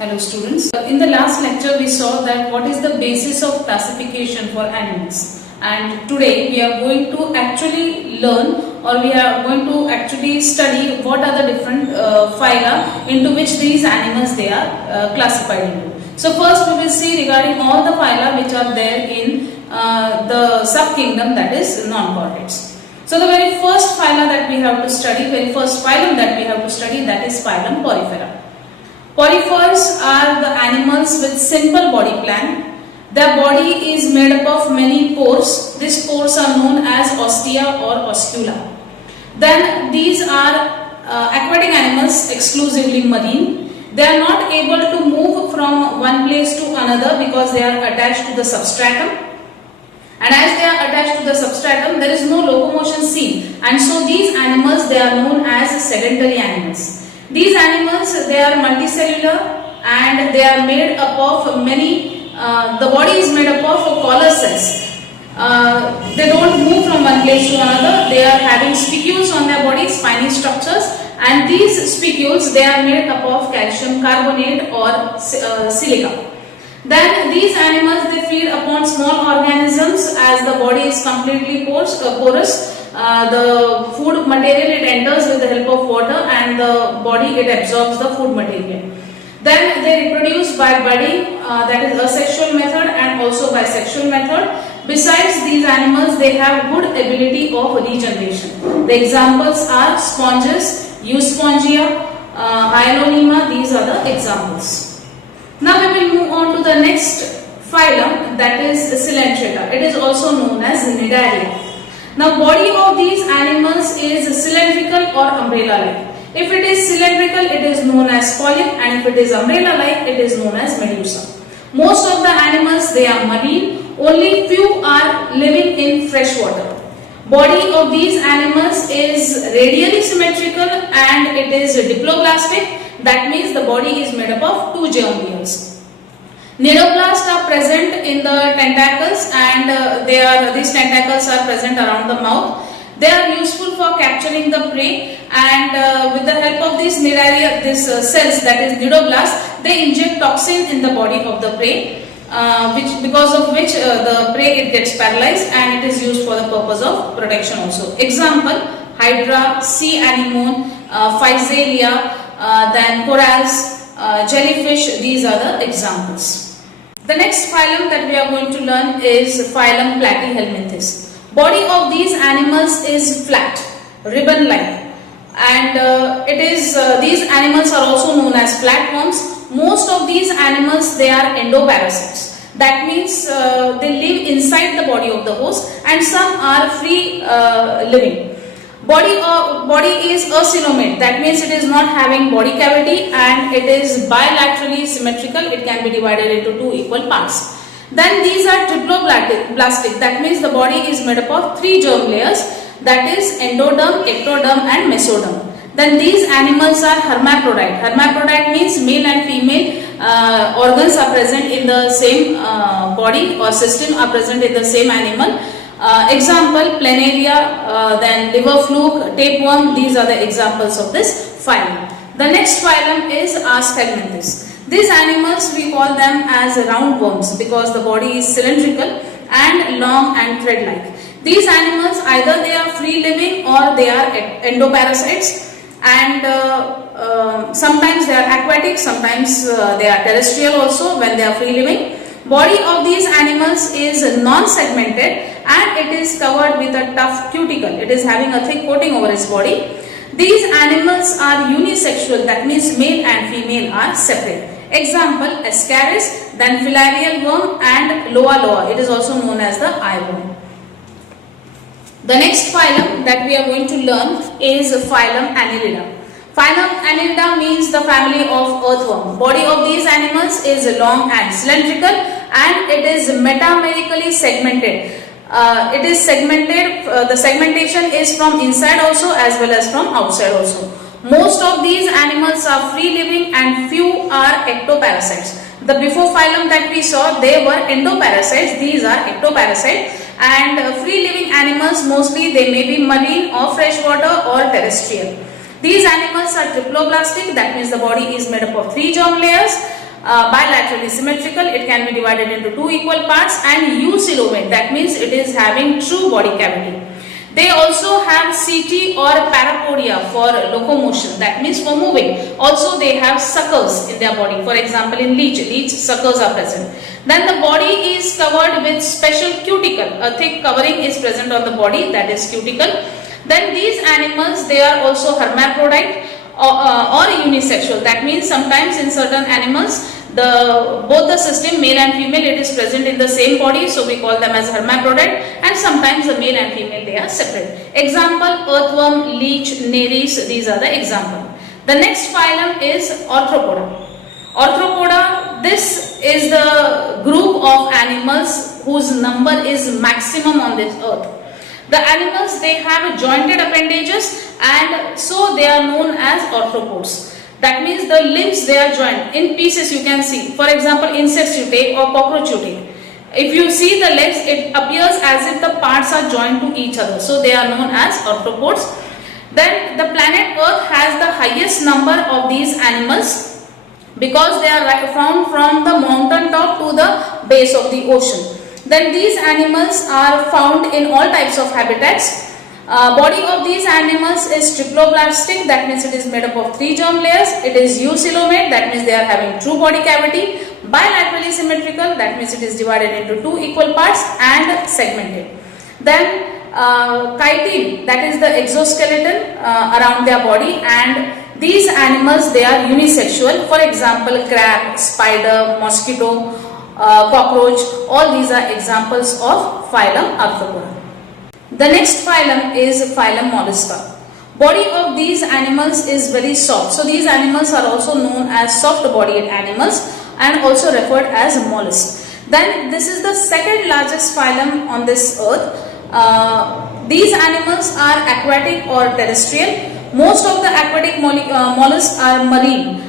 Hello students. In the last lecture we saw that what is the basis of classification for animals, and today we are going to actually learn, or we are going to actually study what are the different phyla into which these animals they are classified into. So first we will see regarding all the phyla which are there in the subkingdom, that is non-chordates. So the very first phyla that we have to study, very first phylum that we have to study, that is phylum Porifera. Porifers are the animals with simple body plan. Their body is made up of many pores. These pores are known as ostia or oscula. Then these are aquatic animals, exclusively marine. They are not able to move from one place to another because they are attached to the substratum. And as they are attached to the substratum, there is no locomotion seen. And so these animals, they are known as sedentary animals. These animals, they are multicellular and they are made up of many, the body is made up of collar cells. They don't move from one place to another. They are having spicules on their body, spiny structures, and these spicules, they are made up of calcium carbonate or silica. Then these animals, they feed upon small organisms. As the body is completely porous, the food material, it enters with the help of water, and the body, it absorbs the food material. Then they reproduce by budding, that is asexual method, and also by sexual method. Besides these animals, they have good ability of regeneration. The examples are sponges, Euspongia, Hyalonema. These are the examples. Now we will move on to the next phylum, that is Coelenterata. It is also known as Cnidaria. Now body of these animals is cylindrical or umbrella-like. If it is cylindrical, it is known as polyp, and if it is umbrella-like, it is known as medusa. Most of the animals, they are marine. Only few are living in fresh water. Body of these animals is radially symmetrical and it is diploblastic. That means the body is made up of two germ layers. Cnidoblasts are present in the tentacles, and these tentacles are present around the mouth. They are useful for capturing the prey, and with the help of these cells, that is cnidoblasts, they inject toxin in the body of the prey, because of which the prey, it gets paralyzed, and it is used for the purpose of protection also. Example: Hydra, sea anemone, Physalia, then corals, jellyfish. These are the examples. The next phylum that we are going to learn is phylum Platyhelminthes. Body of these animals is flat, ribbon-like, and these animals are also known as flatworms. Most of these animals, they are endoparasites. That means they live inside the body of the host, and some are free living. Body is acoelomate. That means it is not having body cavity, and it is bilaterally symmetrical. It can be divided into two equal parts. Then these are triploblastic. That means the body is made up of three germ layers, that is endoderm, ectoderm, and mesoderm. Then these animals are hermaphrodite. Hermaphrodite means male and female organs are present in the same body, or system are present in the same animal. Example: planaria, then liver fluke, tapeworm. These are the examples of this phylum. The next phylum is Aschelminthes. These animals, we call them as roundworms because the body is cylindrical and long and thread-like. These animals, either they are free living or they are endoparasites, and sometimes they are aquatic, sometimes they are terrestrial also when they are free living. Body of these animals is non-segmented, and it is covered with a tough cuticle. It is having a thick coating over its body. These animals are unisexual. That means male and female are separate. Example: Ascaris, then filarial worm, and Loa loa. It is also known as the eyeworm. The next phylum that we are going to learn is phylum Annelida. Phylum Annelida means the family of earthworm. Body of these animals is long and cylindrical, and it is metamerically segmented. It is segmented. The segmentation is from inside also as well as from outside also. Most of these animals are free living, and few are ectoparasites. The before phylum that we saw, they were endoparasites. These are ectoparasites, and free living animals, mostly they may be marine or freshwater or terrestrial. These animals are triploblastic, that means the body is made up of 3 germ layers. bilaterally symmetrical, it can be divided into two equal parts, and eucoelomate, that means it is having true body cavity. They also have setae or parapodia for locomotion, that means for moving. Also they have suckers in their body. For example, in leech suckers are present. Then the body is covered with special cuticle. A thick covering is present on the body, that is cuticle. Then these animals, they are also hermaphrodite or unisexual. That means sometimes in certain animals, both the system, male and female, it is present in the same body, so we call them as hermaphrodite, and sometimes the male and female, they are separate. Example, earthworm, leech, nares, these are the example. The next phylum is Arthropoda. Arthropoda, this is the group of animals whose number is maximum on this earth. The animals, they have jointed appendages, and so they are known as arthropods. That means the limbs, they are joined in pieces, you can see. For example, insects you take or cockroach you take. If you see the legs, it appears as if the parts are joined to each other. So they are known as arthropods. Then the planet Earth has the highest number of these animals because they are found from the mountain top to the base of the ocean. Then these animals are found in all types of habitats. Body of these animals is triploblastic, that means it is made up of 3 germ layers. It is eucoelomate, that means they are having true body cavity. Bilaterally symmetrical, that means it is divided into 2 equal parts, and segmented. Then chitin, that is the exoskeleton around their body, and these animals, they are unisexual. For example, crab, spider, mosquito, cockroach, all these are examples of phylum Arthropoda. The next phylum is phylum Mollusca. Body of these animals is very soft. So these animals are also known as soft-bodied animals and also referred as mollusks. Then this is the second largest phylum on this earth. These animals are aquatic or terrestrial. Most of the aquatic mollusks are marine,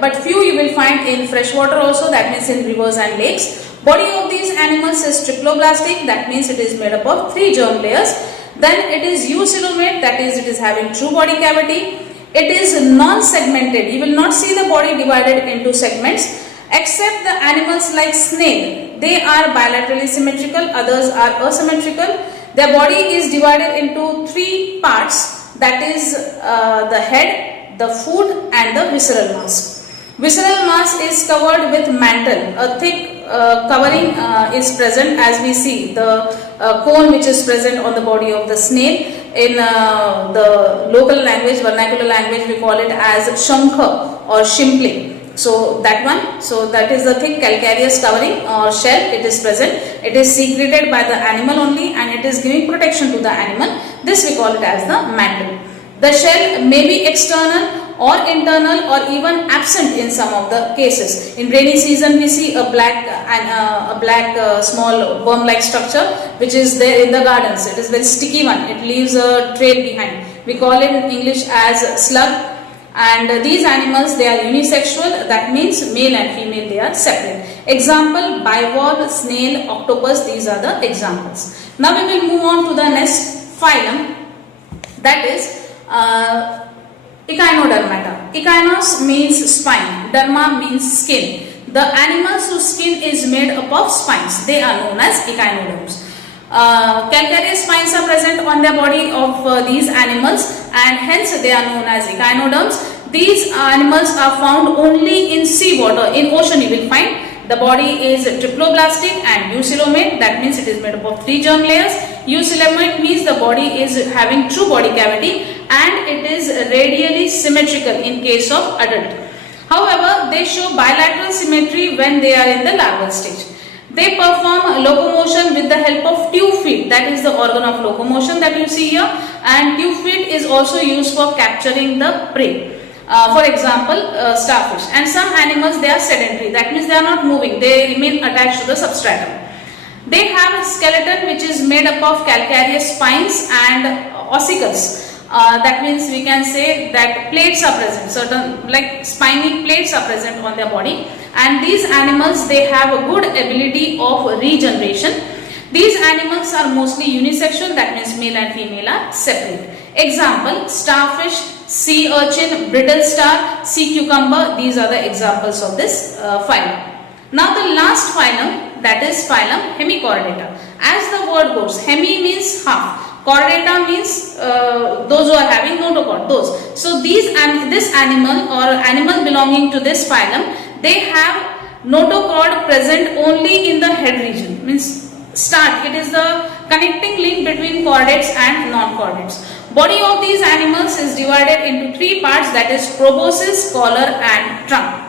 but few you will find in freshwater also, that means in rivers and lakes. Body of these animals is triploblastic, that means it is made up of 3 germ layers. Then it is eucoelomate, that is it is having true body cavity. It is non-segmented, you will not see the body divided into segments, except the animals like snail. They are bilaterally symmetrical, others are asymmetrical. Their body is divided into 3 parts, that is the head, the foot and the visceral mass. Visceral mass is covered with mantle. A thick covering is present, as we see the cone which is present on the body of the snail. In the local language, vernacular language, we call it as shankha or shimpling. So that one, so that is the thick calcareous covering or shell, it is present. It is secreted by the animal only and it is giving protection to the animal. This we call it as the mantle. The shell may be external or internal or even absent in some of the cases. In rainy season we see a black small worm-like structure which is there in the gardens. It is very sticky one. It leaves a trail behind. We call it in English as slug. And these animals, they are unisexual, that means male and female, they are separate. Example, bivalve, snail, octopus, these are the examples. Now we will move on to the next phylum, that is Echinodermata. Echinos means spine, derma means skin. The animals whose skin is made up of spines, they are known as echinoderms. Calcareous spines are present on the body of these animals and hence they are known as echinoderms. These animals are found only in seawater. In ocean you will find the body is triploblastic and eucoelomate, that means it is made up of 3 germ layers. Eucoelomate means the body is having true body cavity and it is radially symmetrical in case of adult. However, they show bilateral symmetry when they are in the larval stage. They perform locomotion with the help of tube feet, that is the organ of locomotion that you see here, and tube feet is also used for capturing the prey. For example, starfish. And some animals, they are sedentary, that means they are not moving, they remain attached to the substratum. They have a skeleton which is made up of calcareous spines and ossicles. That means we can say that plates are present, certain like spiny plates are present on their body, and these animals, they have a good ability of regeneration. These animals are mostly unisexual, that means male and female are separate. Example, starfish, sea urchin, brittle star, sea cucumber. These are the examples of this phylum. Now the last phylum, that is phylum Hemichordata. As the word goes, hemi means half, chordata means those who are having notochord, those. So this animal or animal belonging to this phylum, they have notochord present only in the head region, means start. It is the connecting link between chordates and non-chordates. Body of these animals is divided into three parts, that is proboscis, collar and trunk.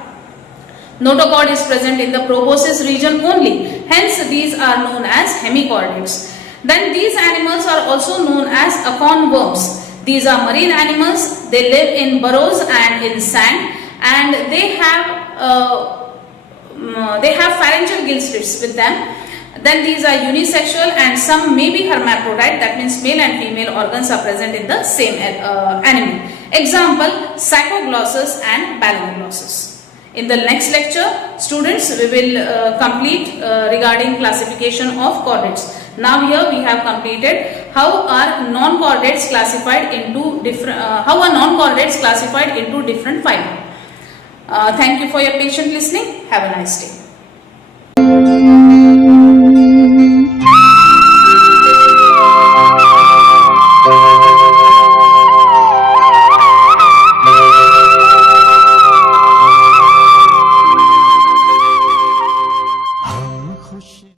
Notochord is present in the proboscis region only, hence these are known as hemichordates. Then these animals are also known as acorn worms. These are marine animals, they live in burrows and in sand, and they have pharyngeal gill slits with them. Then these are unisexual and some may be hermaphrodite, that means male and female organs are present in the same animal. Example, Psychoglossus and Balanoglossus. In the next lecture, students, we will complete regarding classification of chordates. Now here we have completed how are non-chordates classified into different phyla. Thank you for your patient listening. Have a nice day.